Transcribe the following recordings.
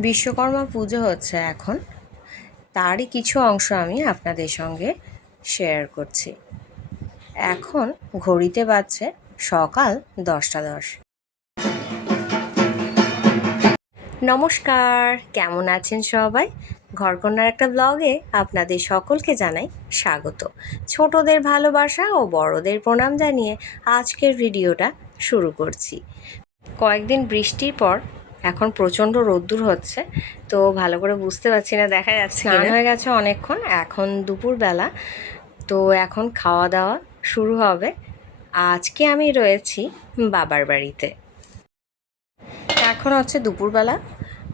বিশ্বকর্মা পুজো হচ্ছে এখন। তারই কিছু অংশ আমি আপনাদের সঙ্গে শেয়ার করছি। এখন ঘড়িতে বাজছে সকাল দশটা দশ। নমস্কার কেমন আছেন সবাই? ঘরকন্যার একটা ব্লগে আপনাদের সকলকে জানাই স্বাগত। ছোটদের ভালোবাসা ও বড়দের প্রণাম জানিয়ে আজকের ভিডিওটা শুরু করছি। কয়েকদিন বৃষ্টির পর এখন প্রচণ্ড রোদ্দুর হচ্ছে তো ভালো করে বুঝতে পারছি না দেখা যাচ্ছে হয়ে গেছে অনেকক্ষণ এখন দুপুরবেলা তো এখন খাওয়া দাওয়া শুরু হবে। আজকে আমি রয়েছি বাবার বাড়িতে। এখন হচ্ছে দুপুরবেলা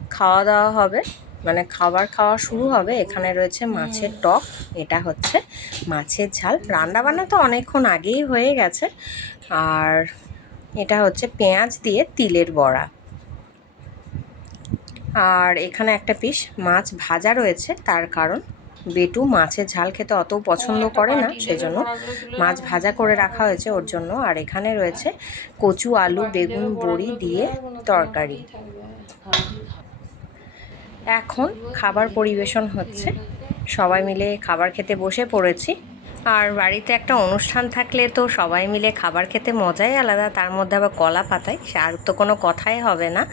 খাওয়া দাওয়া হবে। মানে খাবার খাওয়া শুরু হবে। এখানে রয়েছে মাছের টক। এটা হচ্ছে মাছের ঝাল। রান্নাবান্না তো অনেকক্ষণ আগেই হয়ে গেছে। আর এটা হচ্ছে পেঁয়াজ দিয়ে তিলের বড়া। আর এখানে একটা পিস মাছ ভাজা রয়েছে। তার কারণ বেটু মাছের ঝাল খেতে অত পছন্দ করে না সেজন্য মাছ ভাজা করে রাখা হয়েছে ওর জন্য। আর এখানে রয়েছে কচু আলু বেগুন বড়ি দিয়ে তরকারি। এখন খাবার পরিবেশন হচ্ছে। সবাই মিলে খাবার খেতে বসে পড়েছি। আর বাড়িতে একটা অনুষ্ঠান থাকলে তো সবাই মিলে খাবার খেতে মজাই আলাদা, তার মধ্যে আবার কলা পাতায় আর তো কোনো কথাই হবে না।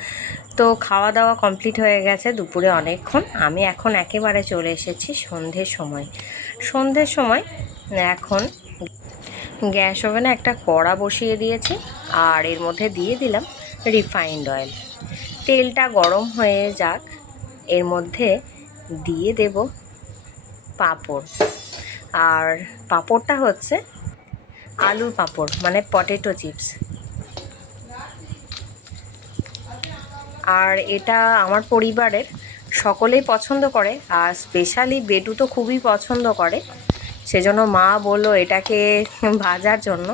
তো খাওয়া দাওয়া কমপ্লিট হয়ে গেছে দুপুরে অনেকক্ষণ। আমি এখন একেবারে চলে এসেছি সন্ধ্যের সময়। সন্ধ্যের সময় এখন গ্যাস ওভেনে একটা কড়া বসিয়ে দিয়েছি আর এর মধ্যে দিয়ে দিলাম রিফাইন্ড অয়েল তেলটা গরম হয়ে যাক, এর মধ্যে দিয়ে দেব পাঁপড়। আর পাঁপড়টা হচ্ছে আলু পাঁপড় মানে পটেটো চিপস আর এটা আমার পরিবারের, সকলেই পছন্দ করে, আর স্পেশালি বেটু তো খুবই পছন্দ করে। সেজন্য মা বলল এটাকে ভাজার জন্য।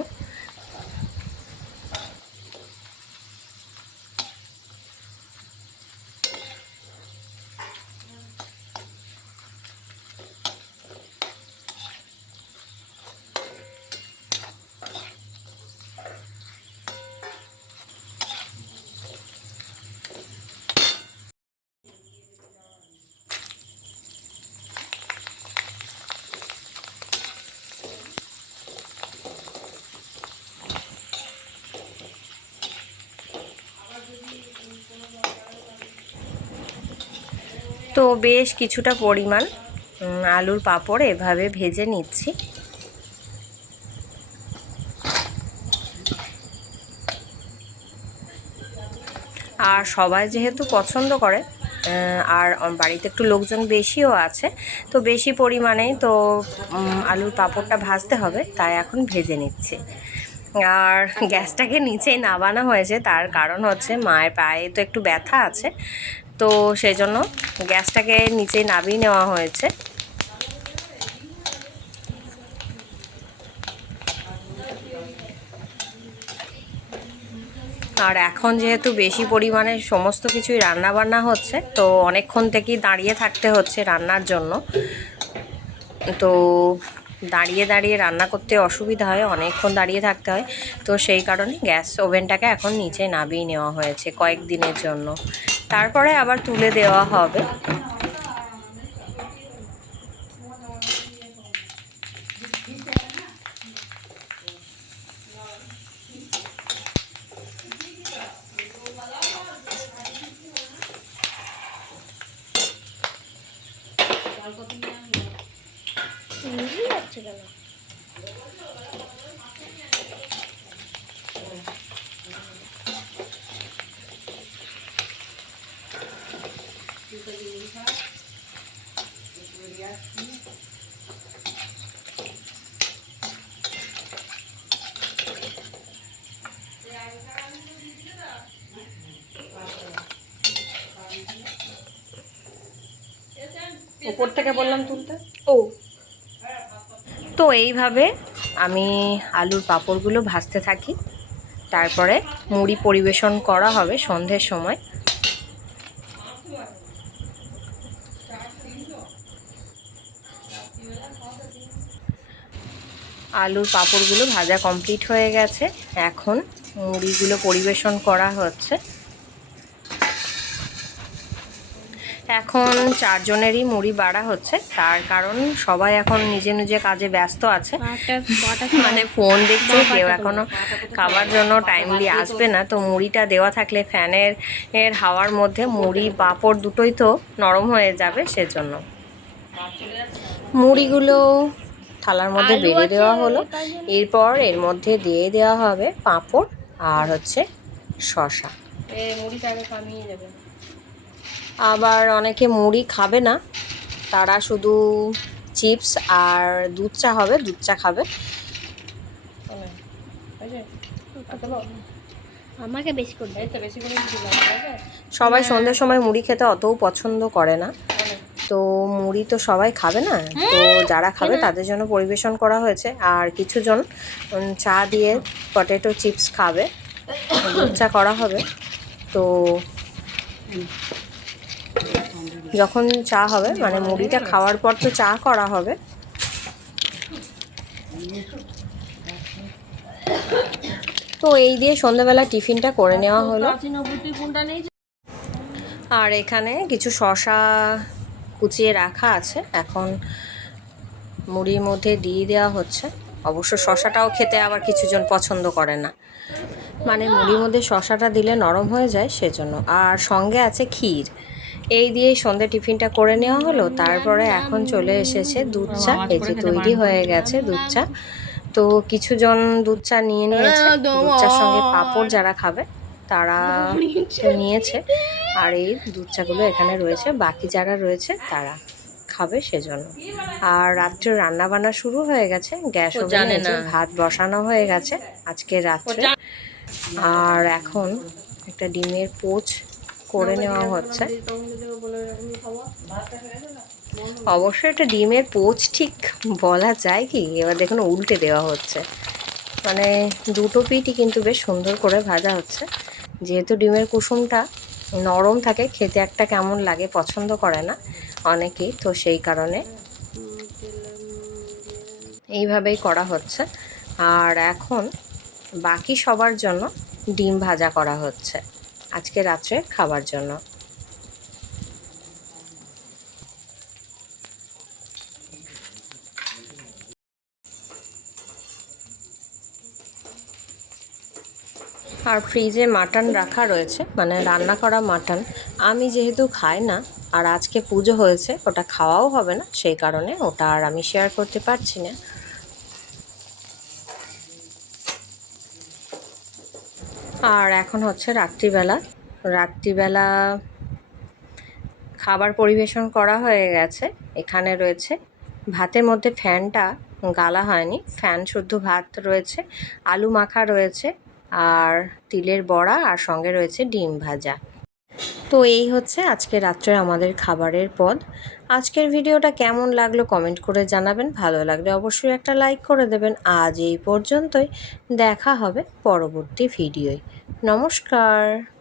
তো বেশ কিছুটা পরিমাণ আলুর পাঁপড় এভাবে ভেজে নিচ্ছি। আর সবাই যেহেতু পছন্দ করে আর বাড়িতে একটু লোকজন বেশিও আছে, তো বেশি পরিমাণেই তো আলুর পাঁপড়টা ভাজতে হবে, তাই এখন ভেজে নিচ্ছি। আর গ্যাসটাকে নিচেই নামানো হয়েছে, তার কারণ হচ্ছে মায়ের পায়ে তো একটু ব্যথা আছে তো সেই জন্য গ্যাসটাকে নিচেই নামিয়ে নেওয়া হয়েছে। আর এখন যেহেতু বেশি পরিমাণে সমস্ত কিছুই রান্না বান্না হচ্ছে, তো অনেকক্ষণ থেকেই দাঁড়িয়ে থাকতে হচ্ছে রান্নার জন্য। তো দাঁড়িয়ে দাঁড়িয়ে রান্না করতে অসুবিধা হয়, অনেকক্ষণ দাঁড়িয়ে থাকতে হয়। তো সেই কারণে গ্যাস ওভেনটাকে এখন নিচে নামিয়ে নেওয়া হয়েছে কয়েকদিনের জন্য। তারপরে আবার তুলে দেওয়া হবে। উপর থেকে বললাম তুলতে? ও। তো এইভাবে আমি আলুর পাঁপড়গুলো ভাজতে থাকি। তারপরে মুড়ি পরিবেশন করা হবে সন্ধ্যের সময়। আলুর পাঁপড়গুলো ভাজা কমপ্লিট হয়ে গেছে। এখন মুড়িগুলো পরিবেশন করা হচ্ছে। এখন চারজনেরই মুড়ি বাড়া হচ্ছে। তার কারণ সবাই এখন নিজে নিজে কাজে ব্যস্ত আছে। মানে ফোন দেখছে কেউ এখনও খাবার জন্য টাইমলি আসবে না। তো মুড়িটা দেওয়া থাকলে ফ্যানের এর হাওয়ার মধ্যে মুড়ি পাঁপড় দুটোই তো নরম হয়ে যাবে সেজন্য। মুড়িগুলো থালার মধ্যে বেড়ে দেওয়া হলো। এরপর এর মধ্যে দিয়ে দেওয়া হবে পাঁপড় আর হচ্ছে শশা মুড়িটাকে কামিয়ে যাবে আবার অনেকে মুড়ি খাবে না তারা শুধু চিপস আর দুধ চা হবে দুধ চা খাবে। আমাকে বেশি করে দিলাম সবাই সন্ধ্যের সময় মুড়ি খেতে অতও পছন্দ করে না। তো মুড়ি তো সবাই খাবে না? তো যারা খাবে তাদের জন্য পরিবেশন করা হয়েছে। আর কিছুজন চা দিয়ে পটেটো চিপস খাবে। চা করা হবে। তো যখন চা হবে মানে মুড়িটা খাওয়ার পর তো চা করা হবে। তো এই দিয়ে সন্ধ্যাবেলা টিফিনটা করে নেওয়া হলো। আর এখানে কিছু শশা কুচিয়ে রাখা আছে। এখন মুড়ির মধ্যে দিয়ে দেওয়া হচ্ছে। অবশ্য শশাটাও খেতে আবার কিছুজন পছন্দ করে না। মানে মুড়ির মধ্যে শশাটা দিলে নরম হয়ে যায় সেজন্য। আর সঙ্গে আছে ক্ষীর। এই দিয়ে সন্ধে টিফিনটা করে নেওয়া হলো। তারপরে এখন চলে এসেছে দুধ চা। এই যে তৈরি হয়ে গেছে দুধ চা। তো কিছুজন দুধ চা নিয়ে নিয়েছে। দুধ চার সঙ্গে পাঁপড় যারা খাবে তারা নিয়েছে। আর এই দুধ চাগুলো এখানে রয়েছে। বাকি যারা রয়েছে তারা খাবে সেজন্য। আর রাত্রে রান্না বান্না শুরু হয়ে গেছে। গ্যাস ওভেনে জানে না। ভাত বসানো হয়ে গেছে আজকে রাত্রে। আর এখন একটা ডিমের পোচ করে নেওয়া হচ্ছে। অবশ্যই একটা ডিমের পোচ ঠিক বলা যায় কি? এবার দেখুন উল্টে দেওয়া হচ্ছে। মানে দুটো পিঠই কিন্তু বেশ সুন্দর করে ভাজা হচ্ছে। যেহেতু ডিমের কুসুমটা নরম থাকে, খেতে একটা কেমন লাগে পছন্দ করে না অনেকেই, তো সেই কারণে। এইভাবেই করা হচ্ছে। আর এখন বাকি সবার জন্য ডিম ভাজা করা হচ্ছে। আজকে রাত্রে খাবার জন্য। আর ফ্রিজে মাটন রাখা রয়েছে মানে রান্না করা মাটন। আমি যেহেতু খাই না, আর আজকে পুজো হয়েছে, ওটা খাওয়াও হবে না, সেই কারণে ওটা আর আমি শেয়ার করতে পারছি না। আর এখন হচ্ছে রাত্রিবেলা। রাত্রিবেলা খাবার পরিবেশন করা হয়ে গেছে, এখানে রয়েছে ভাতের মধ্যে ফ্যানটা গালা হয়নি, ফ্যান শুদ্ধ ভাত রয়েছে, আলু মাখা রয়েছে আর তিলের বড়া আর সঙ্গে রয়েছে ডিম ভাজা। তো এই হচ্ছে আজকে রাত্রে আমাদের খাবারের পদ। আজকের ভিডিওটা কেমন লাগল কমেন্ট করে জানাবেন। ভালো লাগলে অবশ্যই একটা লাইক করে দেবেন। আজ এই পর্যন্তই। দেখা হবে পরবর্তী ভিডিওয়। নমস্কার।